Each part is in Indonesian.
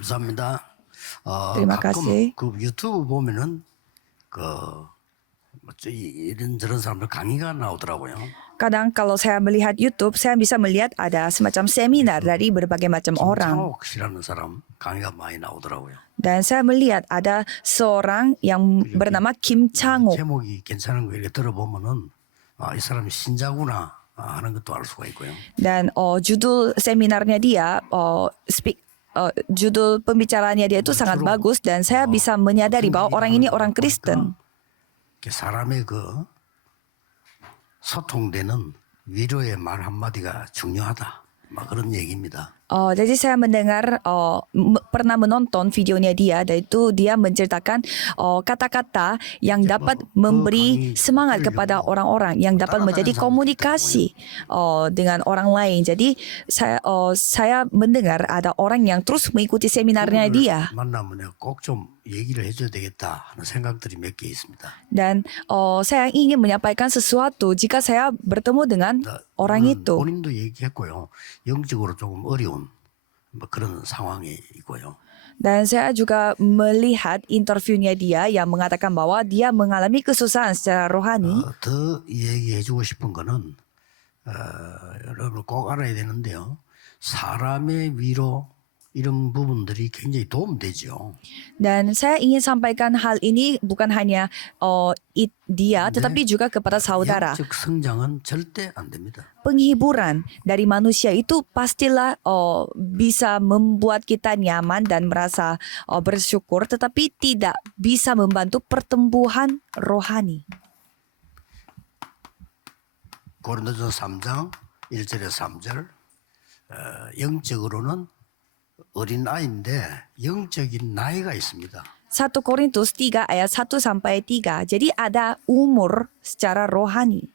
감사합니다. Terima 가끔 kasih. 그 유튜브 보면은 이런저런 사람들 강의가 나오더라고요. Kadang kalau saya melihat YouTube, saya bisa melihat ada semacam seminar dari berbagai macam orang. 김창옥 씨라는 사람 강의가 많이 나오더라고요. Dan saya melihat ada seorang yang bernama Kim Chang-wook. 제목이 괜찮은 거 이렇게 들어보면은 이 사람이 신자구나 하는 것도 알 수가 있고요. Dan judul seminarnya dia, judul pembicaraannya dia itu sangat bagus dan saya bisa menyadari bahwa orang ini orang Kristen. 사람의 소통되는 위로의 말 한마디가 중요하다. 막 그런 얘기입니다. Jadi saya mendengar pernah menonton videonya dia, dan itu dia menceritakan kata-kata yang dapat memberi semangat kepada orang-orang, yang dapat menjadi komunikasi dengan orang lain. Jadi saya mendengar ada orang yang terus mengikuti seminarnya dia. 만나면 꼭 좀 얘기를 해줘야 되겠다 하는 생각들이 몇 개 있습니다. Dan saya ingin menyampaikan sesuatu jika saya bertemu dengan orang itu. 본인도 얘기했고요. 영적으로 조금 어려운 그런 상황이 있고요. Dan saya juga melihat interviewnya dia yang mengatakan bahwa dia mengalami kesusahan secara rohani. 더 얘기해주고 싶은 거는 여러분 꼭 알아야 되는데요. 사람의 위로 이런 부분들이 굉장히 도움되죠. Dan saya ingin sampaikan hal ini bukan hanya dia, tetapi juga kepada saudara. 영적 성장은 절대 안 됩니다. Penghiburan dari manusia itu pastilah bisa membuat kita nyaman dan merasa bersyukur, tetapi tidak bisa membantu pertumbuhan rohani. 고린도전서 3장 1절에서 3절 영적으로는 어린 아이인데 영적인 나이가 있습니다. 1 Korintus 3 ayat 1 sampai 3. Jadi ada umur secara rohani.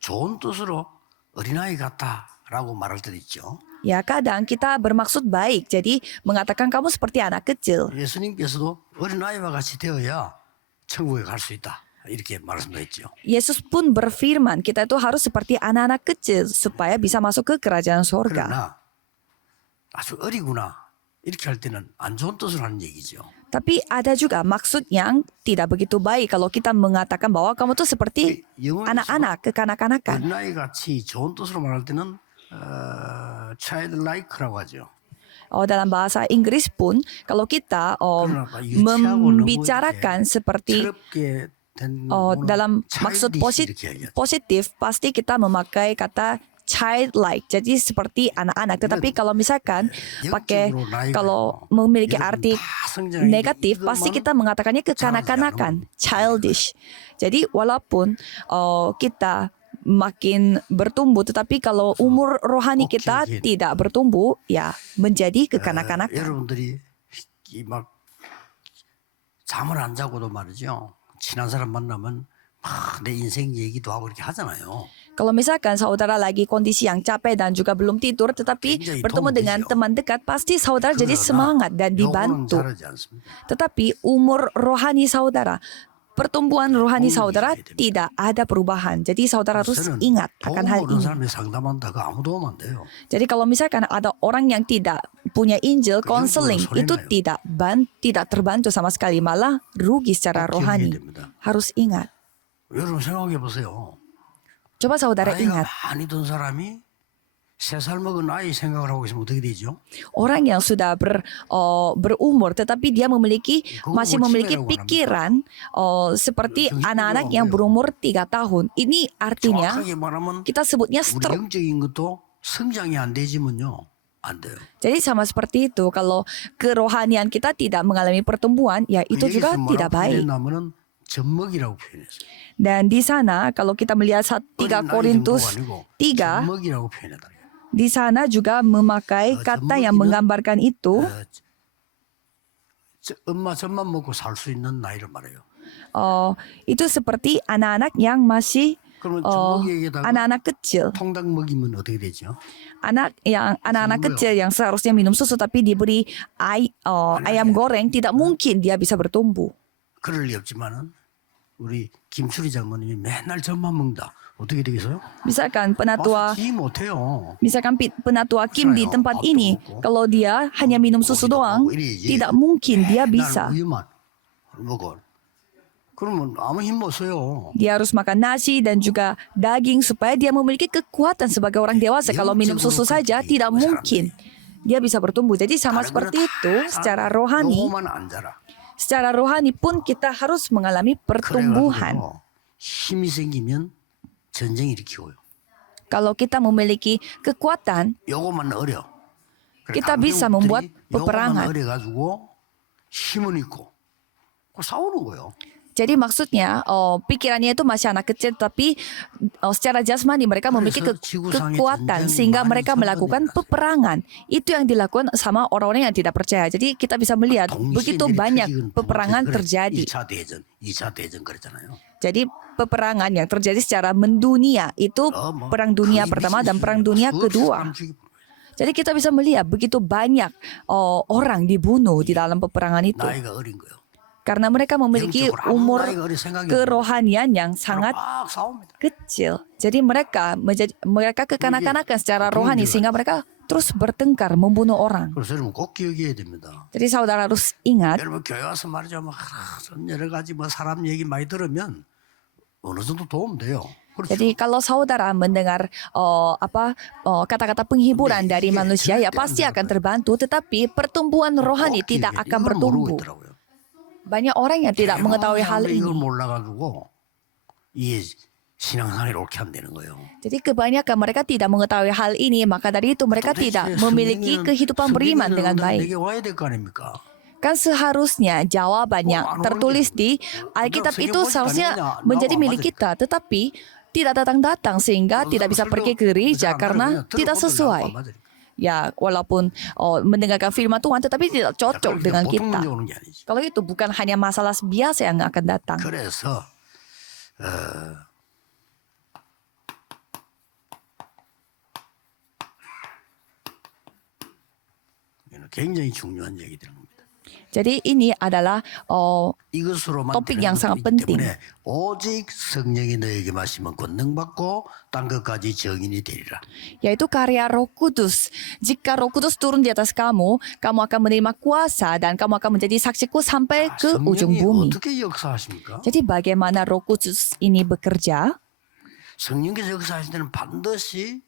좋은 뜻으로 어린아이 같다라고 말할 때도 있죠. Ya, kadang kita bermaksud baik, jadi mengatakan kamu seperti anak kecil. 예수님께서도 어린아이와 같이 되어야 천국에 갈 수 있다. 이렇게 말씀하셨죠. Yesus pun berfirman kita itu harus seperti anak-anak kecil supaya bisa masuk ke kerajaan surga. 그러나 아주 어리구나 이렇게 할 때는 안 좋은 뜻으로 하는 얘기죠. Tapi ada juga maksud yang tidak begitu baik kalau kita mengatakan bahwa kamu tuh seperti anak-anak, kekanak-kanakan. 어린아이 같이 좋은 뜻으로 말할 때는 childlike라고 하죠. Dalam bahasa Inggris pun kalau kita membicarakan seperti dalam maksud positif pasti kita memakai kata childlike, jadi seperti anak-anak. Tetapi kalau misalkan kalau memiliki arti negatif, pasti kita mengatakannya kekanak-kanakan, childish. Jadi walaupun kita makin bertumbuh, tetapi kalau umur rohani kita tidak bertumbuh, ya menjadi kekanak-kanakan. 여러분들이 막 잠을 안 자고도 말이죠. 친한 사람 만나면 내 인생 얘기도 하고 이렇게 하잖아요. Kalau misalkan saudara lagi kondisi yang capek dan juga belum tidur, tetapi bertemu dengan teman dekat, pasti saudara jadi semangat dan dibantu. Tetapi umur rohani saudara, pertumbuhan rohani saudara tidak ada perubahan. Jadi saudara harus ingat akan hal ini. Jadi kalau misalkan ada orang yang tidak punya Injil, konseling itu tidak terbantu sama sekali, malah rugi secara rohani. Harus ingat. 여러분 생각해 보세요. Coba saudara ingat. 많이 든 사람이 3살 먹은 아이 생각을 하고 있으면 어떻게 되죠? Orang yang sudah berumur tetapi dia masih memiliki pikiran seperti anak-anak yang berumur 3 tahun. Ini artinya kita sebutnya stroke. 영적인 것도 성장이 안 되지면요. 안 돼요. Jadi sama seperti itu, kalau kerohanian kita tidak mengalami pertumbuhan, ya itu juga tidak baik. 젖먹이라고 표현했어요. Dan di sana kalau kita melihat 3 Korintus 3, di sana juga memakai kata yang menggambarkan itu. 엄마 젖만 먹고 살 수 있는 나이를 말해요. Itu seperti anak-anak yang masih anak-anak kecil. 통닭 먹이면 어떻게 되죠? Anak-anak kecil yang seharusnya minum susu tapi diberi ayam goreng, tidak mungkin dia bisa bertumbuh. 그럴 리 없지만은 우리 김수리 장모님이 맨날 젖만 먹는다. 어떻게 되겠어요? Misalkan penatua 지 못해요. Misalkan penatua Kim di tempat ini, kalau dia hanya minum susu doang, tidak mungkin dia bisa. 맨날 우유만 먹어. 그러면 아무 힘 못 써요. Dia harus makan nasi dan juga daging supaya dia memiliki kekuatan sebagai orang dewasa. Kalau minum susu saja tidak mungkin dia bisa bertumbuh. Jadi sama seperti itu secara rohani. 요거만 안 자라. Secara rohani pun kita harus mengalami pertumbuhan. 그래가지고 힘이 생기면 전쟁 일으키고요. Kalau kita memiliki kekuatan, 요것만 어려. kita bisa membuat peperangan. 어려가지고 힘은 있고 싸우는 거예요. Jadi maksudnya pikirannya itu masih anak kecil tapi secara jasmani mereka memiliki kekuatan sehingga mereka melakukan peperangan. Itu yang dilakukan sama orang-orang yang tidak percaya. Jadi kita bisa melihat begitu banyak peperangan terjadi. 2차 대전 그랬잖아요. Jadi peperangan yang terjadi secara mendunia itu Perang Dunia Pertama dan Perang Dunia Kedua. Jadi kita bisa melihat begitu banyak orang dibunuh di dalam peperangan itu. 나이가 어린 거예요. Karena mereka memiliki umur kerohanian yang sangat 막 싸웁니다. kecil. Jadi mereka kekanak-kanakan secara rohani sehingga mereka terus bertengkar membunuh orang. 그래서 여러분 꼭 기억해야 됩니다. Jadi saudara harus ingat, 여러분 교회 와서 말이죠, 막 여러 가지 뭐 사람 얘기 많이 들으면 어느 정도 도움 돼요. 그렇죠? jadi kalau saudara mendengar kata-kata penghiburan dari manusia ya pasti akan terbantu. Tetapi pertumbuhan rohani tidak akan 이걸 모르고 bertumbuh. 있더라고요. Banyak orang yang tidak mengetahui hal 이걸 ini. 몰라가지고 이 신앙생활이 옳게 안 되는 거예요. Jadi kebanyakan mereka tidak mengetahui hal ini, maka dari itu mereka tidak memiliki kehidupan beriman dengan baik. 내게 와야 될 거 아닙니까? Kan seharusnya jawaban yang tertulis di Alkitab itu seharusnya menjadi milik kita, tetapi tidak datang-datang sehingga tidak bisa pergi ke gereja karena tidak sesuai. Ya, walaupun mendengarkan firman Tuhan tetapi tidak cocok dengan kita. Kalau itu bukan hanya masalah biasa yang akan datang. 그래서 굉장히 중요한 얘기들입니다. Jadi ini adalah 이것으로만 topik yang sangat 되는 것이기 penting. 때문에 오직 성령이 너에게 마시면 권능 받고 땅 끝까지 증인이 되리라. yaitu karya Roh Kudus. Jika Roh Kudus turun di atas kamu, kamu akan menerima kuasa dan kamu akan menjadi saksiku sampai ke ujung 성령이 bumi. 어떻게 역사하십니까? Jadi bagaimana Roh Kudus ini bekerja? 성령께서 역사하실 때는 반드시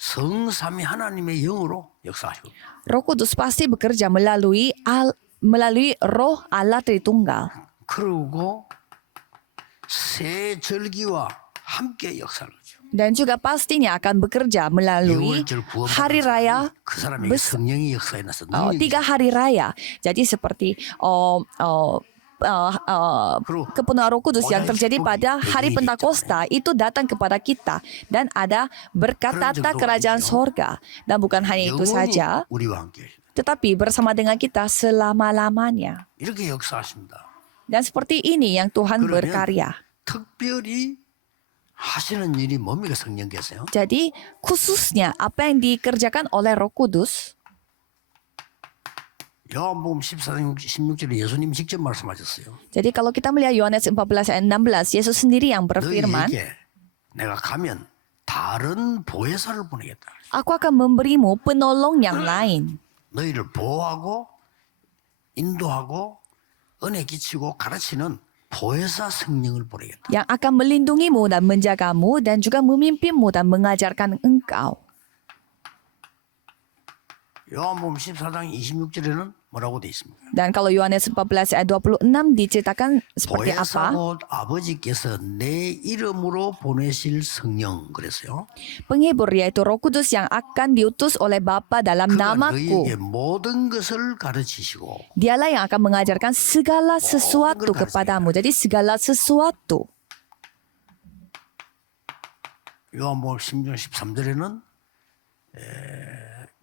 성삼위 하나님의 영으로 역사하시고 Roh Kudus pasti bekerja melalui Roh Allah Tritunggal. 그리고 새 절기와 함께 역사를 하죠. Dan juga pastinya akan bekerja melalui 유월절 구원받은 hari raya 사람이 그 사람에게 성령이 역사해 나서 능력이 3 hari raya. Jadi seperti kepenuhan Roh Kudus yang terjadi pada hari Pentakosta itu datang kepada kita dan ada berkat tata kerajaan sorga. Dan bukan hanya itu saja, 우리와 함께 하시다. tetapi bersama dengan kita selama-lamanya. 이렇게 역사하십니다. Dan seperti ini yang Tuhan 그러면 berkarya. 특별히 하시는 일이 뭡니까 성령께서요? Jadi khususnya apa yang dikerjakan oleh Roh Kudus, 요한복음 14장 16절에 예수님 직접 말씀하셨어요. jadi kalau kita melihat Yohanes 14 ayat 16, Yesus sendiri yang berfirman, 너희에게 내가 가면 다른 보혜사를 보내겠다. Aku akan memberimu penolong yang lain. 너희를 보호하고 인도하고 은혜 끼치고 가르치는 보혜사 성령을 보내겠다. Yang akan melindungimu dan menjagamu dan juga memimpinmu dan mengajarkan engkau. 요한복음 14장 26절에는 뭐라고 돼 있습니까? Dan kalau Yohanes 14 ayat 26 diceritakan seperti 보혜사 apa? 곧 아버지께서 내 이름으로 보내실 성령 그랬어요. Penghibur yaitu Roh Kudus yang akan diutus oleh Bapa dalam 그가 namaku. 너희에게 모든 것을 가르치시고 Dialah yang akan mengajarkan segala sesuatu kepadamu. Jadi segala sesuatu. 요한복음 16장 13절에는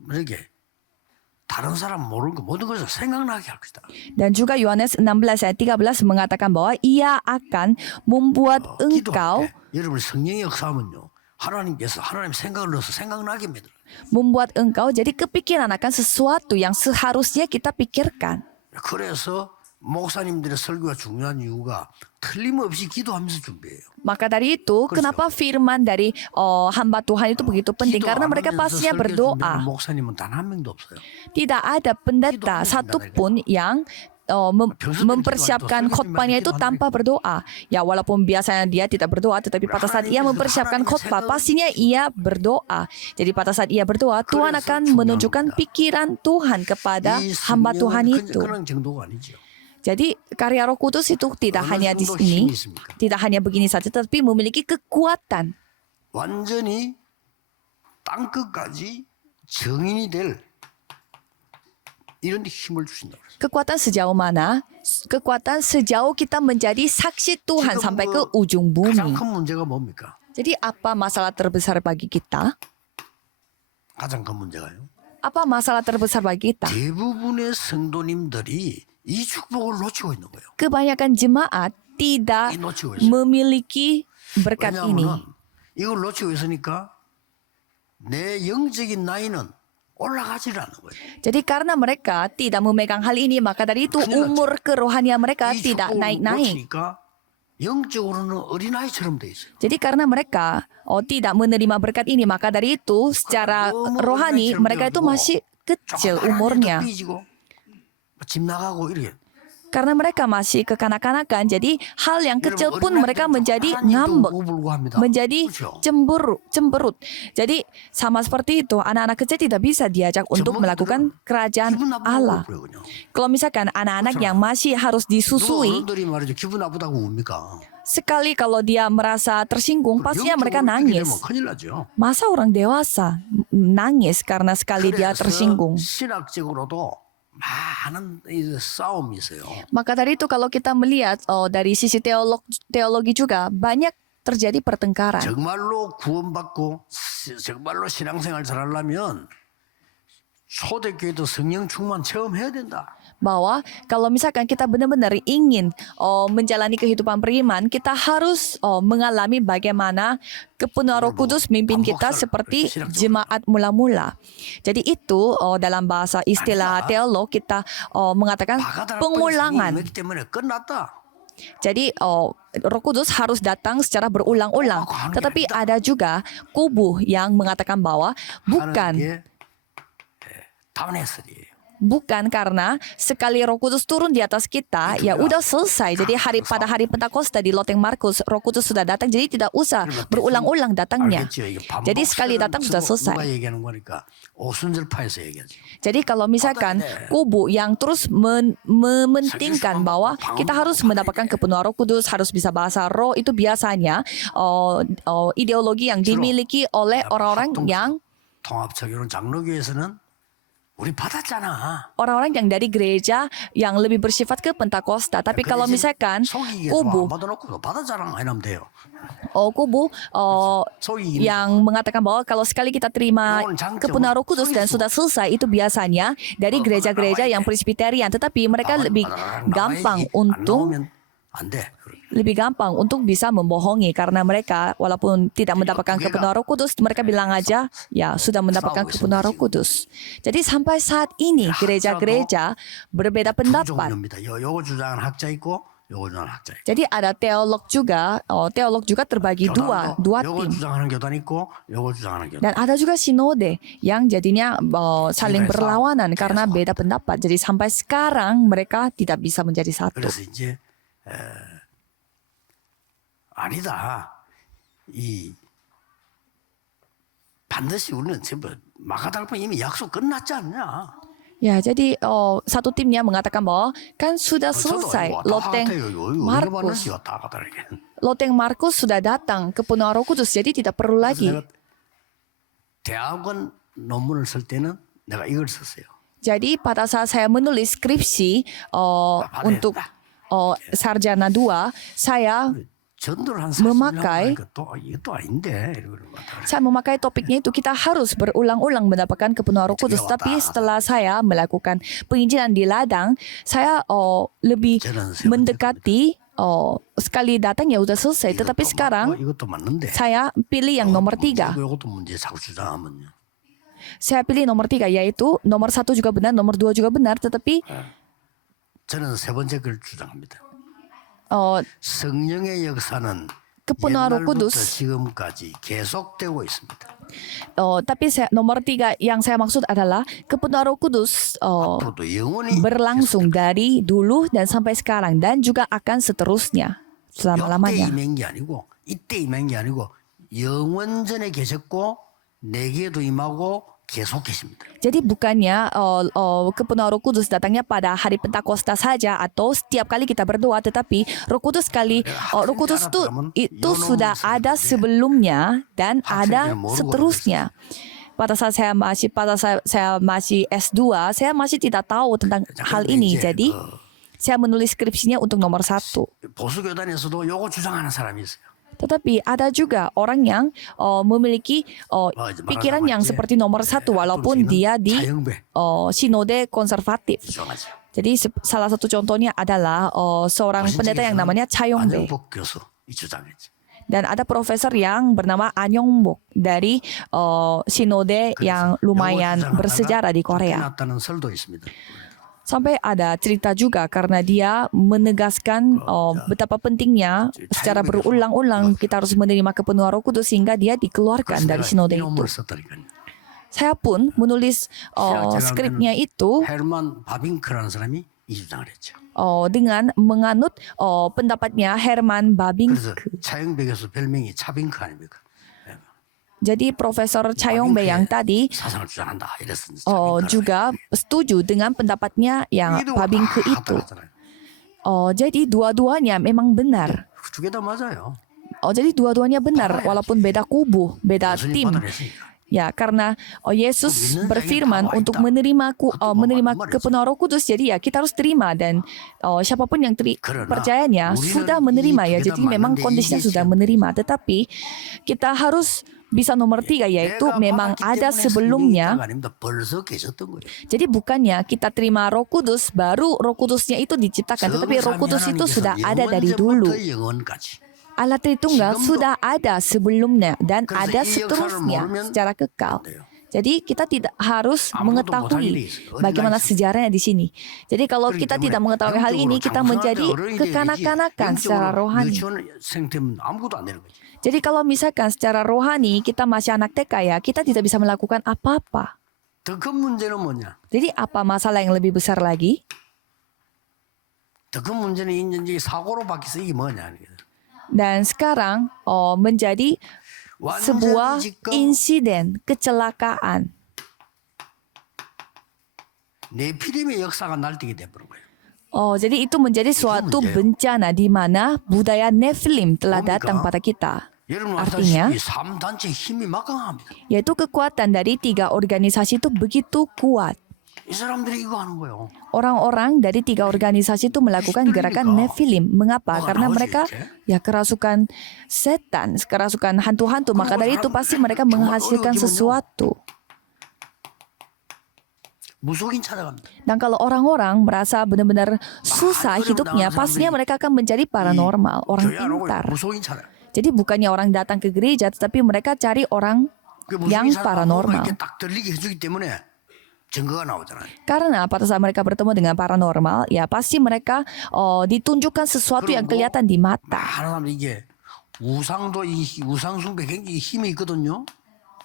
이렇게 다른 사람 모르는 거 모든 것을 생각나게 할 것이다. Dan juga Yohanes 16 ayat 13 mengatakan bahwa ia akan membuat engkau 기도할 때 여러분 성령의 역사하면요. 하나님께서 하나님 생각을 넣어서 생각나게 만들어요. jadi kepikiran akan sesuatu yang seharusnya kita pikirkan. 그래서 목사님들의 설교가 중요한 이유가 틀림없이 기도하면서 준비해요. Maka dari itu, kenapa firman dari hamba Tuhan itu begitu penting? Karena mereka 기도하면서 pastinya 설교 준비하는 berdoa. 목사님은 단 한 명도 없어요. Tidak ada pendeta satupun yang mempersiapkan khotbahnya itu tanpa berdoa. Ya walaupun biasanya dia tidak berdoa, tetapi pada saat ia mempersiapkan khotbah, pastinya ia berdoa. Jadi pada saat ia berdoa, Tuhan akan menunjukkan pikiran Tuhan kepada 이 hamba Tuhan 성령은 itu. 그런 정도가 아니죠. Jadi karya Roh Kudus itu tidak 어느 hanya di 정도 sini, 힘이 있습니까? tidak hanya begini saja, tetapi memiliki kekuatan. 완전히 땅 끝까지 정인이 될 이런 데 힘을 주신다. Kekuatan sejauh mana? Kekuatan sejauh kita menjadi saksi Tuhan 지금 sampai ke 그 ujung 가장 bumi. 큰 문제가 뭡니까? Jadi apa masalah terbesar bagi kita? 가장 큰 문제가요. Apa masalah terbesar bagi kita? 대부분의 성도님들이 이 축복을 놓치고 있는 거예요. Kebanyakan jemaat tidak 놓치고 있어요. memiliki berkat ini. 왜냐하면 이걸 놓치고 있으니까 내 영적인 나이는 올라가지를 않는 거예요. Jadi karena mereka tidak memegang hal ini, maka dari itu umur kerohanian mereka 이 tidak 축복을 naik-naik. 놓치니까 영적으로는 어린아이처럼 돼 있어요. Jadi karena mereka tidak menerima berkat ini, maka dari itu secara rohani mereka itu masih kecil umurnya. 삐지고 집 나가고 이렇게. Karena mereka masih kekanak-kanakan, jadi hal yang kecil pun mereka menjadi ngambek, menjadi cemberut. Jadi sama seperti itu, anak-anak kecil tidak bisa diajak untuk melakukan kerajaan Allah. Kalau misalkan anak-anak yang masih harus disusui, 어른들이 말이죠. 기분 나쁘다고 웁니까? sekali kalau dia merasa tersinggung, pastinya mereka 영적으로 이렇게 되면 nangis. 큰일 나죠. Masa orang dewasa nangis karena sekali dia 그래서 tersinggung? 신학적으로도 많은 이 싸움이 있어요. Maka dari itu kalau kita melihat dari sisi teologi juga banyak terjadi pertengkaran. 정말로 구원받고 정말로 신앙생활 잘하려면 초대교회도 성령 충만 체험해야 된다. Bahwa kalau misalkan kita benar-benar ingin menjalani kehidupan beriman, kita harus mengalami bagaimana kepenuhan Roh Kudus mimpin kita seperti jemaat mula-mula. Jadi itu dalam bahasa istilah teolog kita mengatakan pengulangan. Jadi Roh Kudus harus datang secara berulang-ulang. Tetapi ada juga kubu yang mengatakan bahwa bukan karena sekali Roh Kudus turun di atas kita, ya udah selesai. Jadi pada hari Pentakosta di Loteng Markus, Roh Kudus sudah datang, jadi tidak usah berulang-ulang datangnya. Jadi sekali datang sudah selesai. Jadi kalau misalkan kubu yang terus mementingkan bahwa kita harus mendapatkan kepenuhan Roh Kudus, harus bisa bahasa roh, itu biasanya ideologi yang dimiliki oleh orang-orang yang 통합적으로 장로교에서는 우리 받았잖아. orang-orang yang dari gereja yang lebih bersifat ke Pentakosta. Tapi kalau misalkan kubu yang mengatakan bahwa kalau sekali kita terima kepenuhan Roh Kudus dan sudah selesai, itu biasanya dari gereja-gereja yang Presbyterian. Tetapi mereka lebih gampang untuk bisa membohongi, karena mereka walaupun tidak mendapatkan kepenuhan Roh Kudus, mereka bilang aja ya sudah mendapatkan kepenuhan Roh Kudus. Jadi sampai saat ini gereja-gereja berbeda pendapat. Jadi ada teolog juga terbagi dua tim. Dan ada juga sinode yang jadinya saling berlawanan karena beda pendapat. Jadi sampai sekarang mereka tidak bisa menjadi satu. 아니다. 반드시 우리는 전부 마가달방 이미 약속 끝났지 않냐? Ya, jadi satu timnya mengatakan bahwa kan sudah selesai Loteng Markus sudah datang kepenuhan Roh Kudus, jadi tidak perlu lagi. 대학원 논문을 쓸 때는 내가 이걸 썼어요. Jadi pada saat saya menulis skripsi untuk sarjana 2, saya memakai topiknya itu kita harus berulang-ulang mendapatkan kepenuhan Roh Kudus. Tapi setelah saya melakukan penginjilan di ladang, saya lebih mendekati sekali datang ya udah selesai. Tetapi sekarang saya pilih yang nomor 3. Saya pilih nomor 3, yaitu nomor 1 juga benar, nomor 2 juga benar, tetapi 저는 세 번째 걸 주장합니다. Oh, 성령의 역사는 kepenuhan Roh 옛날부터 Kudus. 지금까지 계속되고 있습니다. Tapi nomor 3 yang saya maksud adalah kepenuhan Roh Kudus 앞으로도 영원히 berlangsung dari dulu dan sampai sekarang dan juga akan seterusnya 이때 selama-lamanya. 임한 게 아니고 이때 임한 게 아니고 영원전에 계셨고 내게도 임하고 계속 계십니다. Jadi bukannya kepenuhan Roh Kudus datangnya pada hari Pentakosta saja atau setiap kali kita berdoa, tetapi Roh Kudus Roh Kudus itu sudah ada sebelumnya dan ada seterusnya. Pada saat saya masih S2, saya masih tidak tahu tentang hal ini. Jadi saya menulis skripsinya untuk nomor 1. 보수교단에서도 요거 주장하는 사람이 있어요. Tetapi ada juga orang yang memiliki pikiran yang seperti nomor 1 walaupun dia di sinode konservatif. 주장하죠. Jadi salah satu contohnya adalah seorang pendeta yang namanya Cha Yong-bae. 안영복 교수 이 주장했죠. Dan ada profesor yang bernama An Yong-bok dari sinode yang lumayan bersejarah di Korea. 쫓겨났다는 설도 있습니다. Sampai ada cerita juga karena dia menegaskan betapa pentingnya secara berulang-ulang kita harus menerima kepenuhan Roh Kudus sehingga dia dikeluarkan dari sinode itu. Saya pun menulis skripnya itu 헤르만 바빙크라는 사람이 이 주장을 했죠. dengan menganut pendapatnya Herman 그래서 Babinck. 차영배 교수 별명이 차빙크 아닙니까? Jadi Profesor Cha Yong-bae yang tadi 사상을 주장한다 이랬습니다. juga setuju dengan pendapatnya yang Babinck itu. Jadi dua-duanya memang benar. 두 개 다 맞아요. Jadi dua-duanya benar walaupun beda kubu, beda 예수님 tim. 받아냈으니까. Ya, karena Yesus berfirman untuk menerima kepenuhan Roh Kudus, jadi ya kita harus terima dan siapapun yang percayanya sudah menerima ya. Jadi memang kondisinya sudah menerima, tetapi kita harus bisa nomor 3 yaitu memang ada sebelumnya. 벌써 계셨던 거예요. Jadi bukannya kita terima Roh Kudus baru Roh Kudusnya itu diciptakan, tetapi Roh Kudus itu sudah ada dari dulu. 영원까지. Allah Tritunggal sudah ada sebelumnya dan ada seterusnya secara kekal. Jadi kita tidak harus mengetahui bagaimana sejarahnya di sini. Jadi kalau kita tidak mengetahui hal ini, kita menjadi kekanak-kanakan secara rohani. Jadi kalau misalkan secara rohani kita masih anak TK ya, kita tidak bisa melakukan apa-apa. 더 큰 문제는 뭐냐? Jadi apa masalah yang lebih besar lagi? 더 큰 문제는 이제 사고로 바뀌어서 이게 뭐냐? Dan sekarang menjadi sebuah insiden kecelakaan. 네피림의 역사가 날뛰게 돼버린 거예요. Jadi itu menjadi suatu bencana di mana budaya Nephilim telah datang pada kita. Artinya, 삼단체 힘이 막강합니다. yaitu kekuatan dari 3 organisasi itu begitu kuat. 이 사람들이 이거 하는 거예요. Orang-orang dari 3 organisasi itu melakukan gerakan Nephilim. Mengapa? Karena mereka ya kerasukan setan, kerasukan hantu-hantu. Maka dari itu pasti mereka menghasilkan sesuatu. 무속인 찾아갑니다. Dan kalau orang-orang merasa benar-benar susah hidupnya, pastinya mereka akan menjadi paranormal, orang pintar. 무속인 찾아. Jadi bukannya orang datang ke gereja, tetapi mereka cari orang yang paranormal. 이렇게 딱 들리게 해주기 때문에 증거가 나오잖아요. Karena pada saat mereka bertemu dengan paranormal, ya pasti mereka ditunjukkan sesuatu yang kelihatan di mata. 많은 사람들이 이게 우상도 이 우상 숭배 굉장히 힘이 있거든요.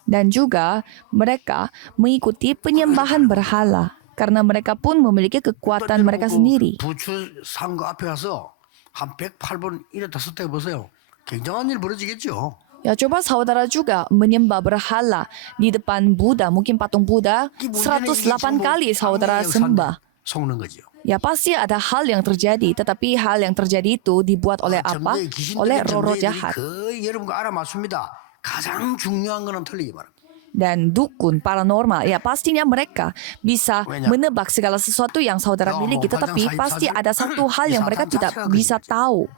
Dan juga mereka mengikuti penyembahan berhala karena mereka pun memiliki kekuatan mereka sendiri. 부추 상거 앞에 가서 한 108번 이랬다 썼다 해보세요. 굉장한 일 벌어지겠죠. Ya coba saudara juga menyembah berhala di depan Buddha, mungkin patung Buddha 108 kali saudara sembah. 속는 거죠. Ya pasti ada hal yang terjadi, tetapi hal yang terjadi itu dibuat oleh apa? Oleh roh-roh jahat. 거의 여러분과 알아맞습니다. 가장 중요한 거는 틀리기 바랍니다. Dan dukun paranormal, ya pastinya mereka bisa menebak segala sesuatu yang saudara miliki, tetapi pasti ada satu hal yang mereka tidak bisa tahu.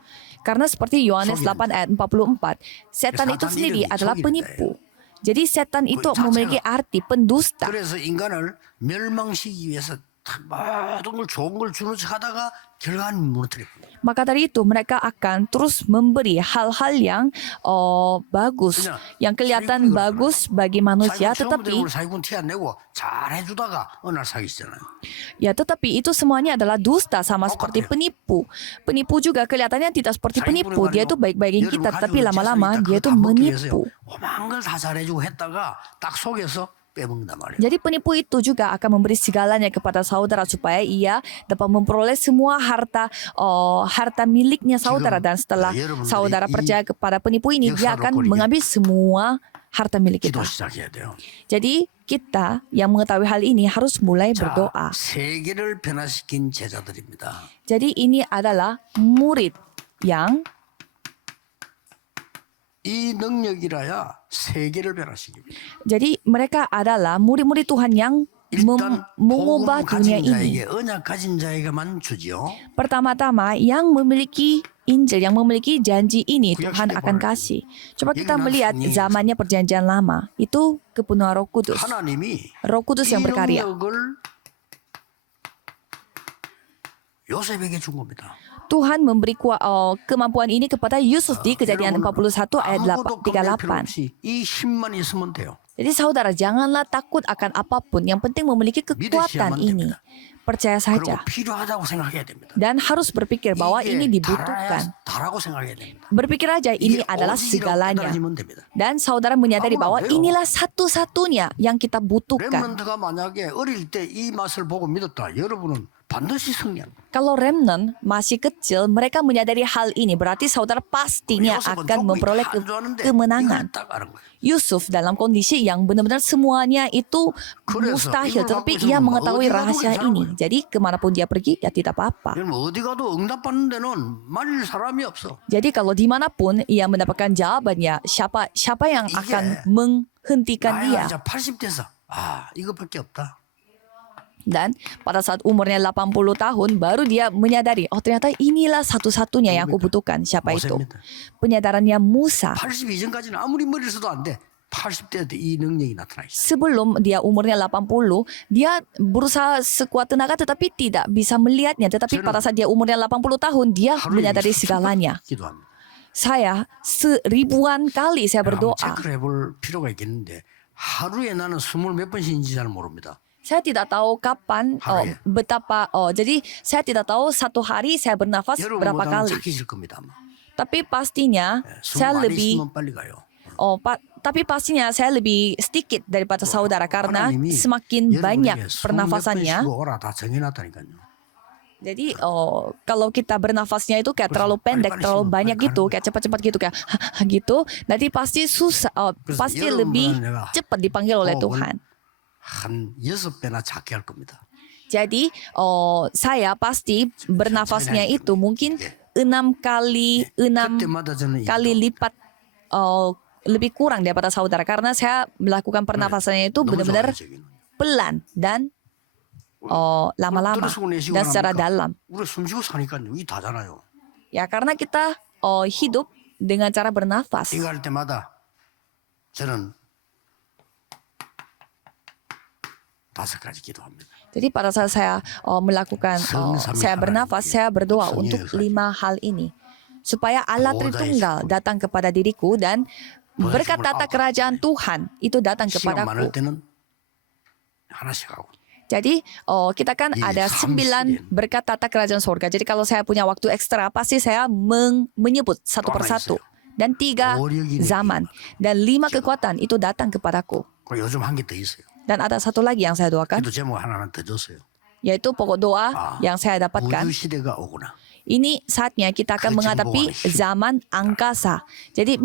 Karena seperti Yohanes 8 ayat 44, setan itu sendiri adalah penipu. Jadi setan itu memiliki arti pendusta. 그래서 인간을 멸망시키기 위해서 모든 걸 좋은 걸 주는 척 하다가 결과는 무너뜨려. Maka dari itu mereka akan terus memberi hal-hal yang bagus, yang kelihatan bagus bagi manusia, tetapi 사기꾼 티 안 내고 잘 해주다가 어느 날 사기치잖아요. ya tetapi itu semuanya adalah dusta, sama seperti penipu. Penipu juga kelihatannya tidak seperti penipu, dia itu baik-baikin kita, tapi lama-lama dia itu menipu. 오만 걸 다 잘해주고 했다가 딱 속에서 빼먹는단 말이에요. Jadi penipu itu juga akan memberi segalanya kepada saudara supaya ia dapat memperoleh semua harta miliknya saudara, dan setelah saudara percaya kepada penipu ini, dia akan mengambil semua harta milik 기도 kita. 시작해야 돼요. Jadi kita yang mengetahui hal ini harus mulai berdoa. 세계를 변화시킨 제자들입니다. Jadi ini adalah murid yang 이 능력이라야 세계를 변화시킵니다. jadi mereka adalah murid-murid Tuhan yang 일단 mengubah 복음 dunia 가진 ini. 자에게 언약 가진 자에게만 주지요. Pertama-tama yang memiliki Injil, yang memiliki janji ini Kuyak Tuhan siapa akan orang? kasih. Coba kita Ini melihat langsung zamannya perjanjian lama. Itu kepenuhan Roh Kudus. 하나님이 Roh Kudus 이 yang berkarya. 능력을 요셉에게 준 겁니다. Tuhan memberi kemampuan ini kepada Yusuf di Kejadian 41 ayat 아무것도 겁낼 필요 38. 없이 이 힘만 있으면 돼요. Jadi saudara, janganlah takut akan apapun. Yang penting memiliki kekuatan ini. Percaya 그리고 saja. 필요하다고 생각해야 됩니다. Dan harus berpikir bahwa ini 이게 dibutuhkan. 다라고 생각해야 됩니다. Berpikir aja ini 이게 adalah 오직이라고 segalanya. 깨달으면 됩니다. Dan saudara menyadari bahwa inilah satu-satunya yang kita butuhkan. 렘넌트가 만약에 어릴 때 이 맛을 보고 믿었다. 여러분은 반드시 승리합니다. Kalau remnant masih kecil, mereka menyadari hal ini. Berarti saudara pastinya 요셉은 akan 조금 memperoleh 안 좋았는데 kemenangan. 이걸 딱 알은 거예요. Yusuf dalam kondisi yang benar-benar semuanya itu 그래서 mustahil, 이걸 tetapi 갖고 ia 있으면 mengetahui 어디 가도 rahasia 괜찮은 ini. 거예요. Jadi kemanapun dia pergi, ya tidak apa-apa. 여러분 어디 가도 응답받는 데는 말릴 사람이 없어. Jadi kalau dimanapun ia mendapatkan jawabannya, siapa yang 이게 akan menghentikan dia? 나야 이제 80대서 이것밖에 없다. Dan pada saat umurnya 80 tahun, baru dia menyadari, oh ternyata inilah satu-satunya yang aku butuhkan. Siapa itu? 모세입니다. Penyadarannya Musa. 80 이전까지는 아무리 머리를 써도 안 돼. 80대 때 이 능력이 나타나 있어. Sebelum dia umurnya 80, dia berusaha sekuat tenaga tetapi tidak bisa melihatnya. Tetapi pada saat dia umurnya 80 tahun, dia menyadari segalanya. 기도합니다. Saya seribuan kali saya 한번 berdoa. 체크를 해볼 필요가 있겠는데 하루에 나는 20몇 번씩인지 잘 모릅니다. Saya tidak tahu kapan, betapa, jadi saya tidak tahu satu hari saya bernafas berapa 여러분보다는 kali. 착해질 겁니다. 아마. Tapi pastinya 숨 saya 많이 lebih, 쉬면 빨리 가요. tapi pastinya saya lebih sedikit daripada saudara karena 하나님이 semakin banyak 여러분에게 20몇 번 pernafasannya. 쉬고 오라 다 정해놨다니까요. Jadi kalau kita bernafasnya itu kayak terlalu pendek, terlalu banyak gitu, kayak cepat-cepat gitu, kayak gitu, nanti pasti susah, pasti lebih cepat dipanggil oleh Tuhan. 한 6배나 작게 할 겁니다. Jadi saya pasti bernafasnya itu mungkin 6 kali 그때마다 저는 lipat lebih kurang daripada saudara, karena saya melakukan pernafasannya itu 너무 benar-benar 좋아요, 저기는. pelan dan lama-lama dan secara dalam. 우리 숨쉬고 사니까요. 이게 다잖아요. Ya karena kita hidup dengan cara bernafas. 이거 할 때마다 저는 5가지 기도합니다. Jadi pada saat saya melakukan saya bernafas, saya berdoa untuk 5 hal ini. Supaya Allah Tritunggal datang kepada diriku dan berkat tata kerajaan Tuhan itu datang 시간 많을 kepadaku. 때는 하나씩 하고. Jadi kita kan ada 9 berkat tata kerajaan surga. Jadi kalau saya punya waktu ekstra, pasti saya menyebut satu persatu. Dan 3 zaman. Dan 5 kekuatan itu datang kepadaku. 그리고 요즘 한 개 더 있어요. Dan ada satu lagi yang saya doakan, 기도 제목 하나는 더 줬어요. yaitu pokok doa yang saya dapatkan. 우주 시대가 오구나. Ini saatnya kita akan menghadapi zaman angkasa. Jadi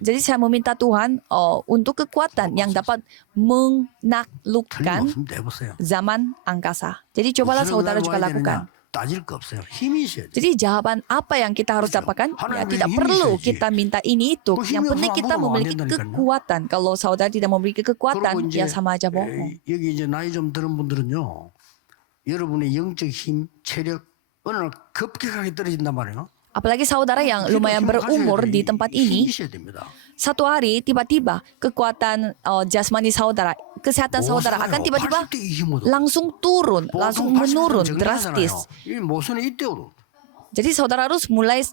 jadi saya meminta Tuhan untuk kekuatan yang dapat menaklukkan 틀림없으면 내보세요. zaman angkasa. Jadi cobalah saudara juga lakukan. 따질 거 없어요. 힘이 있어야 돼. Jadi jawaban apa yang kita harus dapatkan? Ya tidak perlu kita minta ini itu. Yang penting kita memiliki kekuatan. Kalau saudara tidak memiliki kekuatan, ya sama aja bohong. 여기 이제 나이 좀 들은 분들은요. 여러분의 영적 힘, 체력 어느 날 급격하게 떨어진단 말이에요. Apalagi saudara yang lumayan berumur di tempat ini, 힘이셔야 됩니다. Satu hari tiba-tiba kekuatan jasmani saudara, kesehatan saudara akan tiba-tiba 80대 이 힘으로. langsung turun, langsung menurun drastis. 이 모순이 있대요. Jadi saudara harus mulai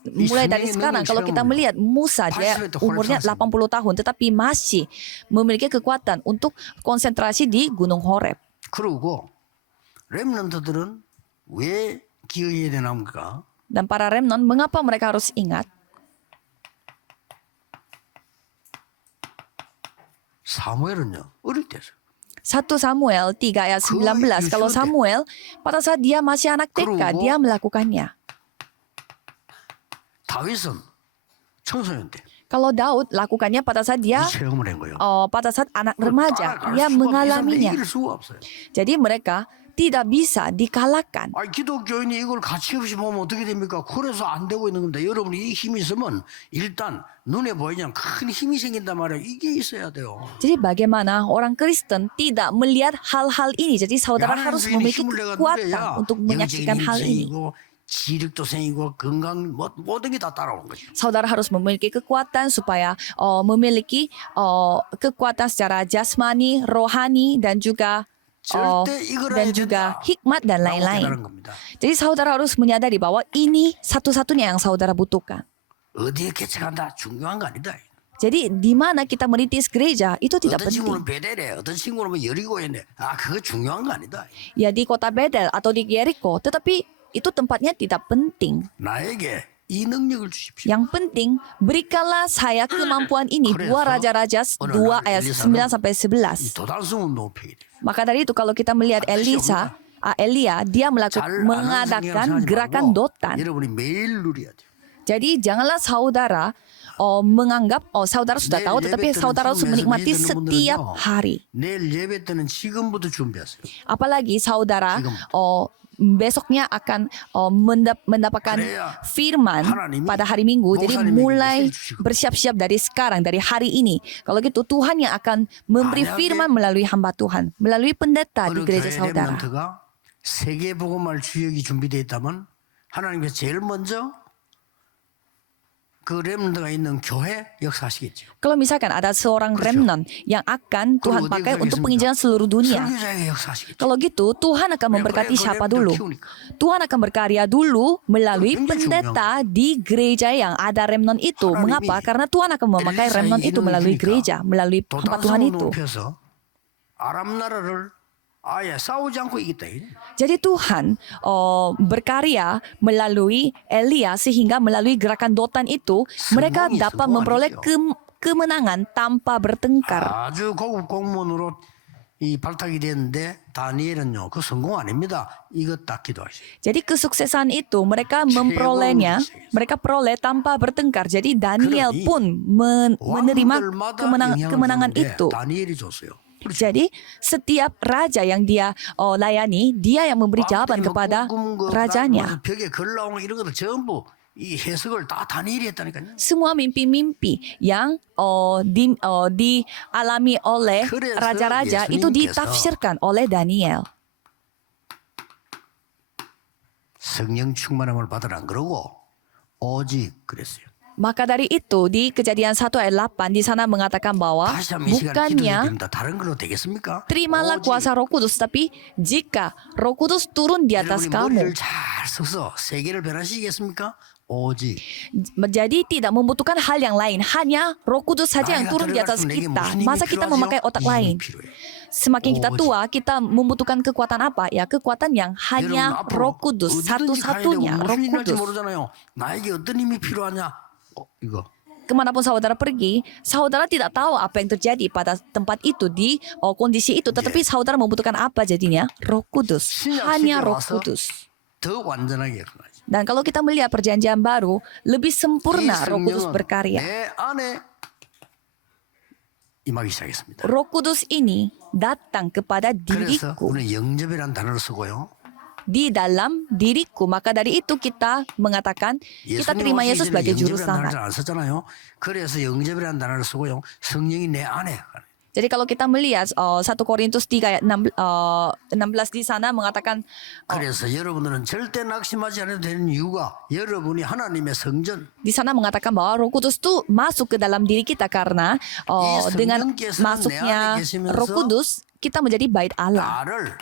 dari sekarang. Kalau kita melihat Musa, dia umurnya 80 tahun tetapi masih memiliki kekuatan untuk konsentrasi di Gunung Horeb. 그리고 렘넌트들은 왜 기억해야 되나입니까? Dan para remnant, mengapa mereka harus ingat? 사무엘은요 어릴 때서 1 Samuel 3 ayat 19. Kalau Samuel, pada saat dia masih anak TK, dia melakukannya. 다윗은 청소년 때 Kalau Daud lakukannya pada saat dia 이 체험을 한 거예요. pada saat anak remaja, dia mengalaminya. 이길 수가 없어요. Jadi mereka tidak bisa dikalahkan. 아, 기독교인이 이걸 가치 없이 보면 어떻게 됩니까? 그래서 안 되고 있는 겁니다. 여러분이 이 힘이 있으면 일단 눈에 보이는 큰 힘이 생긴단 말이에요. 이게 있어야 돼요. Jadi bagaimana orang Kristen tidak melihat hal-hal ini? Jadi saudara harus memiliki kekuatan untuk menyaksikan hal ini. 지력도 생기고 건강 모든 게 다 따라오는 거죠. Saudara harus memiliki kekuatan supaya memiliki kekuatan secara jasmani, rohani dan juga hikmat dan lain-lain. Jadi saudara harus menyadari bahwa ini satu-satunya yang saudara butuhkan. 어디에 개척한다 중요한 거 아니다. Jadi di mana kita merintis gereja itu tidak 어떤 친구는 penting. 베델에 어떤 친구는 뭐 여리고에 그거 중요한 거 아니다. Ya di kota Bedel atau di Jericho, tetapi itu tempatnya tidak penting. 나에게 이 능력을 주십시오. Yang penting berikanlah saya kemampuan ini. 2 Raja-Raja 2 ayat 9 sampai 11. 도달성 운동을 펴게 돼요. Maka dari itu kalau kita melihat Elia, dia mengadakan gerakan dotan. 여러분이 매일 누려야 돼요. Jadi janganlah saudara menganggap saudara sudah tahu, tetapi saudara harus menikmati setiap hari. 내일 예배 때는 지금부터 준비하세요. Apalagi saudara besoknya akan mendapatkan firman pada hari Minggu. Jadi mulai bersiap-siap dari sekarang, dari hari ini. Kalau gitu Tuhan yang akan memberi firman melalui hamba Tuhan, melalui pendeta di gereja saudara. 세계 복음할 주역이 준비되어 있다면 하나님께서 제일 먼저 그 렘넌트가 있는 교회 역사하시겠죠. Kalau misalkan ada seorang remnant yang akan Tuhan pakai untuk penginjilan seluruh dunia, 설교자에게 역사하시겠죠. kalau gitu Tuhan akan memberkati siapa dulu? Tuhan akan berkarya dulu melalui pendeta di gereja yang ada remnant itu. Mengapa? Karena Tuhan akan memakai remnant itu melalui gereja, melalui hamba Tuhan itu. 아람 나라를 아예 싸우지 않고 이겼다. Jadi Tuhan berkarya melalui Elia sehingga melalui gerakan dotan itu mereka dapat memperoleh kemenangan tanpa bertengkar. 아주 고급 공무원으로 이 발탁이 됐는데 다니엘은요 그 성공 아닙니다. 이것 딱 기도하시죠. Jadi kesuksesan itu mereka memperolehnya, mereka peroleh tanpa bertengkar. Jadi Daniel pun menerima kemenangan itu. 다니엘이 줬어요. Jadi setiap raja yang dia layani, dia yang memberi jawaban kepada rajanya. 벽에 글 나오는 이런 것들 전부 이 해석을 다 다니엘이 했다니까요. Semua mimpi-mimpi yang dialami oleh raja-raja itu ditafsirkan oleh Daniel. 성령 충만함을 받으라 그러고 오직 그랬어요. Maka dari itu di Kejadian 1 ayat 8 di sana mengatakan bahwa bukannya terimalah kuasa Roh Kudus, tapi jika Roh Kudus turun di atas kamu. Jadi tidak membutuhkan hal yang lain, hanya Roh Kudus saja yang turun di atas kita. Masa kita memakai otak lain? Semakin kita tua, kita membutuhkan kekuatan apa? Ya kekuatan yang hanya Roh Kudus, satu-satunya Roh Kudus. Kemanapun saudara pergi, saudara tidak tahu apa yang terjadi pada tempat itu, di kondisi itu. Tetapi saudara membutuhkan apa jadinya? Roh Kudus. Hanya Roh Kudus. Dan kalau kita melihat perjanjian baru, lebih sempurna Roh Kudus berkarya. Roh Kudus ini datang kepada diriku. Di dalam diriku. Maka dari itu kita mengatakan kita terima Yesus sebagai juru selamat. Jadi kalau kita melihat 1 Korintus 3 ayat 16 di sana mengatakan 그래서 여러분들은 절대 낙심하지 않아도 되는 이유가 여러분이 하나님의 성전 di sana mengatakan bahwa Roh Kudus itu masuk ke dalam diri kita karena dengan masuknya Roh Kudus kita menjadi bait Allah. 나를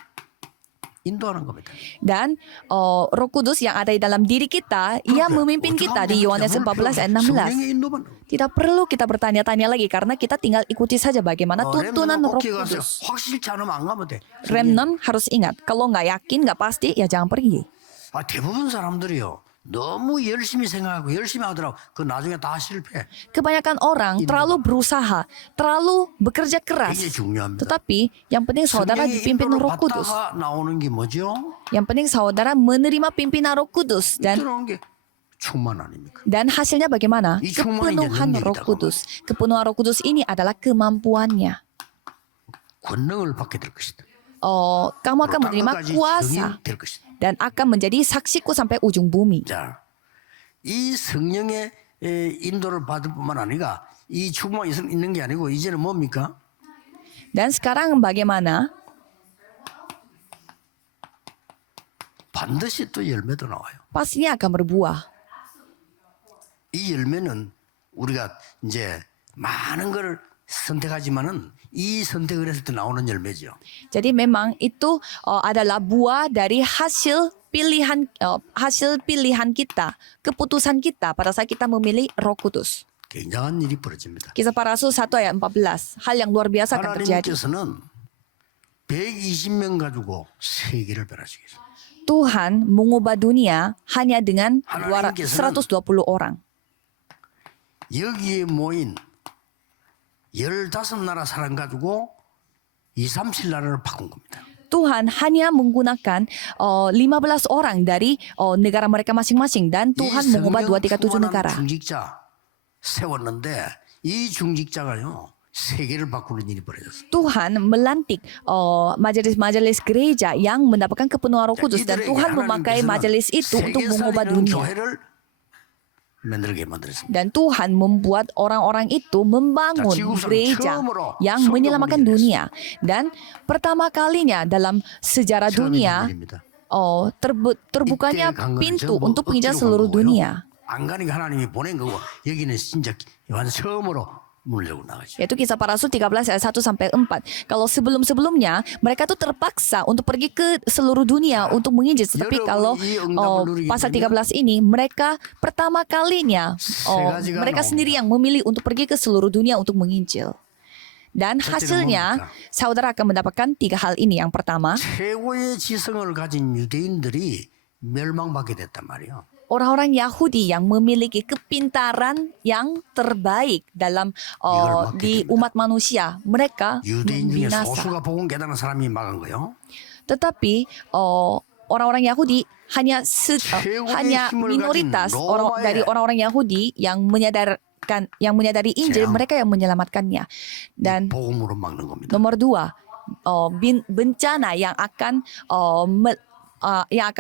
인도하는 겁니다. Dan Roh Kudus yang ada di dalam diri kita, ia memimpin kita di Yohanes 14 ayat 16. Tidak perlu kita bertanya-tanya lagi karena kita tinggal ikuti saja bagaimana tuntunan Roh Kudus. 확실치 않으면 안 가면 돼. Remnant harus ingat, kalau nggak yakin, nggak pasti, ya jangan pergi. 대부분 사람들이요. 너무 열심히 생각하고 열심히 하더라고. 그 나중에 다 실패. Kebanyakan orang terlalu berusaha, terlalu bekerja keras. 이게 중요합니다. Tetapi yang penting saudara dipimpin Roh Kudus. 나오는 게 뭐죠? Yang penting saudara menerima pimpinan Roh Kudus 들어온 게 충만 아닙니까? dan hasilnya bagaimana? 이 충만이 이제 Kepenuhan Roh 능력이다. Kudus. Kepenuhan Roh Kudus ini adalah kemampuannya. 권능을 받게 될 것이다. Kamu akan menerima 땅끝까지 kuasa 증인이 될 것이다. dan akan menjadi saksiku sampai ujung bumi. 자, 이 성령의 인도를 받을 뿐만 아니라 이 충만이 있는 게 아니고 이제는 뭡니까? Dan sekarang bagaimana? 반드시 또 열매도 나와요. Pastinya akan berbuah. 이 열매는 우리가 이제 많은 걸 선택하지만은 이 선택을 했을 때 나오는 열매죠. Jadi memang itu adalah buah dari hasil pilihan kita, keputusan kita pada saat kita memilih Roh Kudus. 굉장한 일이 벌어집니다. Kisah Para Rasul 1 ayat 14. Hal yang luar biasa akan terjadi. 하나님께서는 120명 가지고 세계를 변화시켰어요. Tuhan mengubah dunia hanya dengan 120 orang. 여기에 모인 15나라 사람 가지고 2, 3, 7나라를 바꾼 겁니다. Tuhan hanya menggunakan 15 orang dari negara mereka masing-masing dan Tuhan mengubah 2, 3, 7 negara. 중직자 세웠는데 이 중직자가요 세계를 바꾸는 일이 벌어졌어요. Tuhan melantik majelis-majelis gereja yang mendapatkan kepenuhan Roh Kudus dan Tuhan memakai majelis itu untuk mengubah dunia. Dan Tuhan membuat orang-orang itu membangun gereja yang menyelamatkan dunia. Dan pertama kalinya dalam sejarah dunia terbukanya pintu untuk menginjak seluruh dunia. 안가니까 하나님이 보낸 거고 여기는 진짜 완전 처음으로 문을 열고 나가죠. Yaitu Kisah Para Rasul 13 ayat 1 sampai 4. Kalau sebelum-sebelumnya mereka tuh terpaksa untuk pergi ke seluruh dunia untuk menginjil. Tetapi kalau pasal 13 ini mereka pertama kalinya mereka sendiri yang memilih untuk pergi ke seluruh dunia untuk menginjil. Dan hasilnya saudara akan mendapatkan 3 hal ini. Yang pertama, 최고의 지성을 가진 유대인들이 멸망받게 됐단 말이에요. orang-orang Yahudi yang memiliki kepintaran yang terbaik dalam di umat manusia, mereka binasa. Tetapi orang-orang Yahudi hanya minoritas dari orang-orang Yahudi yang menyadari Injil, mereka yang menyelamatkannya. Dan nomor 2, bencana yang akan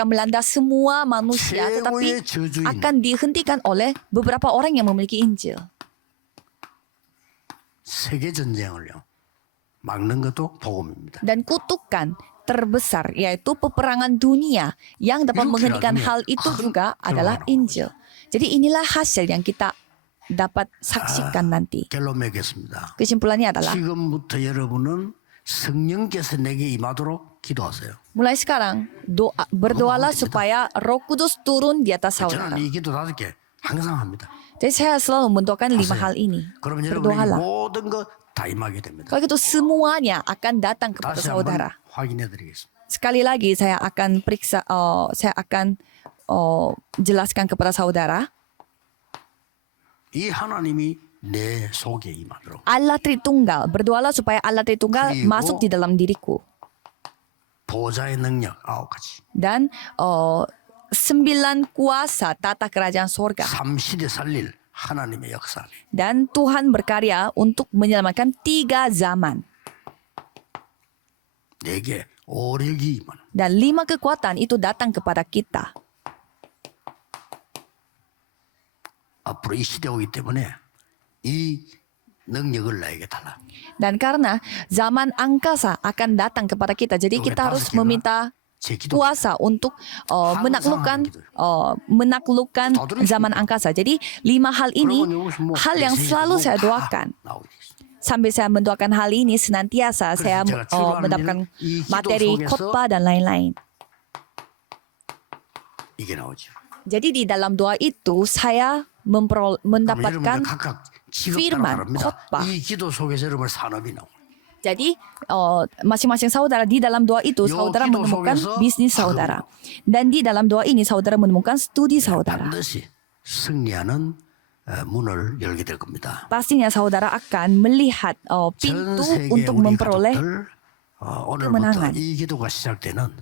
melanda semua manusia, tetapi akan dihentikan oleh beberapa orang yang memiliki Injil. Dan kutukan terbesar yaitu peperangan dunia yang dapat menghentikan hal itu juga adalah Injil. Jadi inilah hasil yang kita dapat saksikan nanti. Kesimpulannya adalah 성령께서 내게 임하도록 기도하세요. mulai sekarang berdoalah supaya Roh Kudus turun di atas saudara. 저는 이 기도 5개 항상 합니다. Jadi saya selalu mendoakan 5 hal ini. 그러면 여러분이 Berdoalah. 모든 거 다 임하게 됩니다. Kalau gitu semuanya akan datang kepada 다시 한번 saudara. 확인해 드리겠습니다. Sekali lagi saya akan periksa, saya akan jelaskan kepada saudara. 이 하나님이 내 속에 임하도록. Allah Tritunggal, berdoalah supaya Allah Tritunggal 그리고 masuk di dalam diriku. 보좌의 능력 9가지. Dan 9 kuasa tata kerajaan sorga. 3시대 살릴 하나님의 역사. Dan Tuhan berkarya untuk menyelamatkan 3 zaman. 4개 오력이 임하는. Dan 5 kekuatan itu datang kepada kita. 앞으로 이 시대 오기 때문에 이 능력을 나에게 달라. Dan karena zaman angkasa akan datang kepada kita, jadi kita harus meminta 제 기도 kuasa untuk menaklukkan zaman angkasa. Jadi 5 hal ini hal yang selalu saya doakan. 나오게 돼 있어요. Sambil saya mendoakan hal ini senantiasa saya mendapatkan materi khotbah dan lain-lain. 이게 나오죠. Jadi di dalam doa itu saya 그럼 mendapatkan 여러분들 각각 직업 firman, 따라 다릅니다. khotbah. 이 기도 속에서 여러분 산업이 나옵니다. Jadi masing-masing saudara di dalam doa itu saudara 기도 menemukan 속에서 bisnis saudara. Dan di dalam doa ini saudara menemukan studi saudara. 반드시 승리하는 문을 열게 될 겁니다. Pastinya saudara akan melihat 전 pintu 세계 untuk 우리 memperoleh 가족들 오늘부터 kemenangan. 이 기도가 시작되는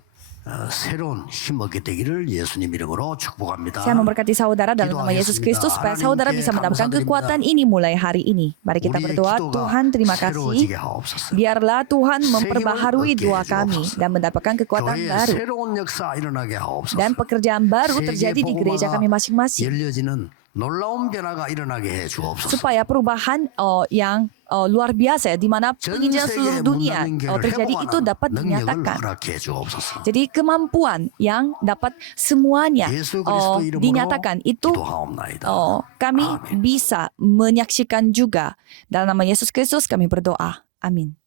새로운 힘 얻게 되기를 예수님 이름으로 축복합니다. Saya memberkati saudara dalam nama Yesus Kristus supaya saudara bisa mendapatkan kekuatan ini mulai hari ini. Mari kita 우리의 berdoa, 기도가 Tuhan terima 새로워지게 kasih. 하옵소서. Biarlah Tuhan memperbaharui 얻게 doa kami 해주옵소서. dan mendapatkan kekuatan 교회에 baru. 새로운 역사 일어나게 하옵소서. Dan pekerjaan baru terjadi di gereja kami masing-masing. 열려지는 놀라운 변화가 일어나게 해 주옵소서. Supaya perubahan yang luar biasa di mana 전 penginjilan seluruh 세계에 dunia 문닫는 교회를 terjadi itu 회복하는 dapat 능력을 dinyatakan. 허락해 주옵소서. Jadi kemampuan yang dapat semuanya 예수 그리스도 이름으로 dinyatakan itu 기도하옵나이다. kami 아멘. bisa menyaksikan juga. Dalam nama Yesus Kristus kami berdoa. Amin.